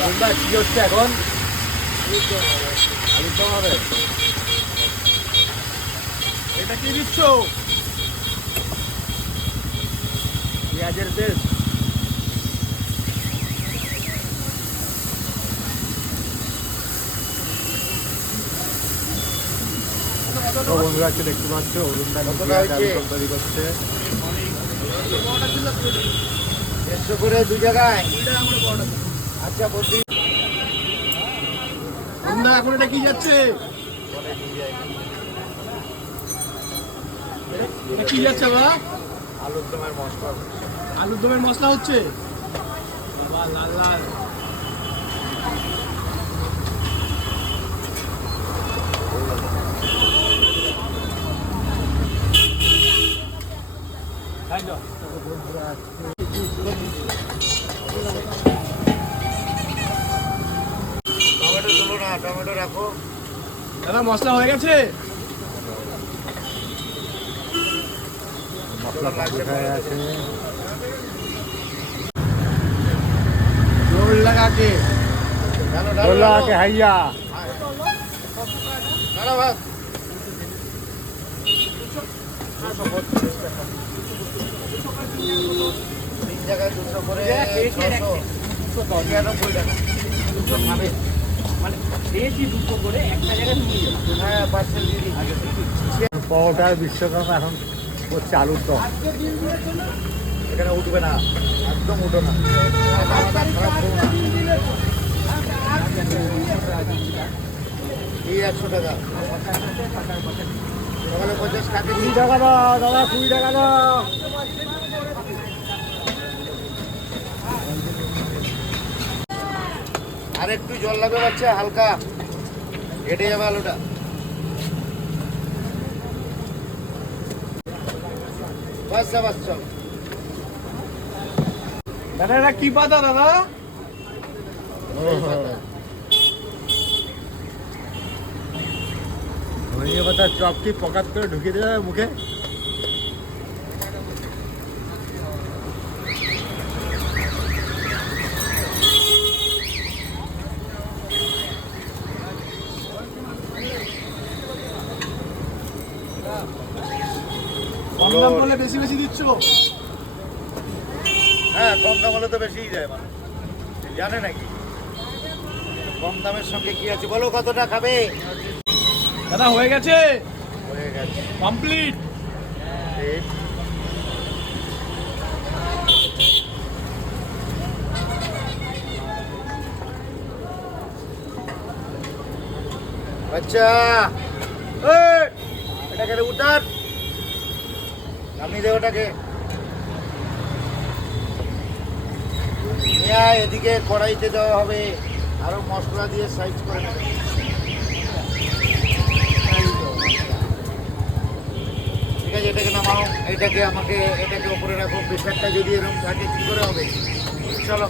তোমরা কি হচ্ছে এখন? আলুর দম হবে। এটা কি দিচ্ছ? পেঁয়াজের পেস্ট। তো বন্ধুরা দেখতে পাচ্ছ অরুণ দা তৈরি করছে। দেড়শো করে দু জায়গায়? আচ্ছা বলছি। বন্ধুরা এখন এটা কি যাচ্ছে? কি যাচ্ছে বাবা আলুর দমের মশলা আলুর দমের মশলা হচ্ছে? বাবা লাল লাল। টমেটো রাখো। দাদা মশলা হয়ে গেছে? মশলা হয়ে আছে রোল লাগাকে হাইয়া। ভাত। তিন জায়গায় দুশো করে ছশো। নিরানব্বই টাকা দুশো খাবে হ্যাঁ পার্সেল দিয়ে দিচ্ছি পরোটার বিশ্বকাপ এখন হচ্ছে আলুর দম। এখানে উঠবে না একদম উঠো না। করো এই একশো টাকা। সকালে পঞ্চাশ কাকে কুড়ি টাকা দাও দাদা কুড়ি টাকা দাও। আর একটু জল লাগবে বাচ্চা হালকা। হেঁটে যাবে আলুটা। বাচ্চা বাচ্চা দাদা এটা কি পাতা দাদা? ধনিয়া পাতা চপ কি পকাত করে ঢুকিয়ে দেবে মুখে? কম দাম বলে বেশি বেশি দিচ্ছ? হ্যাঁ কম দাম হলে তো বেশিই দেয় মানুষ। জানে নাকি? কম দামের সঙ্গে কি আছে? বলো কতটা খাবে? দাদা হয়ে গেছে? হয়ে গেছে। কমপ্লিট। আচ্ছা এটাকে রে উঠান। নামিয়ে দে ওটাকে এদিকে কড়াইতে দেওয়া হবে। আরও মশলা দিয়ে সাইজ করে নেবে। ঠিক আছে, এটাকে নামাও। এটাকে আমাকে এটাকে ওপরে রাখো। প্রেশারটা যদি এরকম থাকে, কি করে হবে? চলো।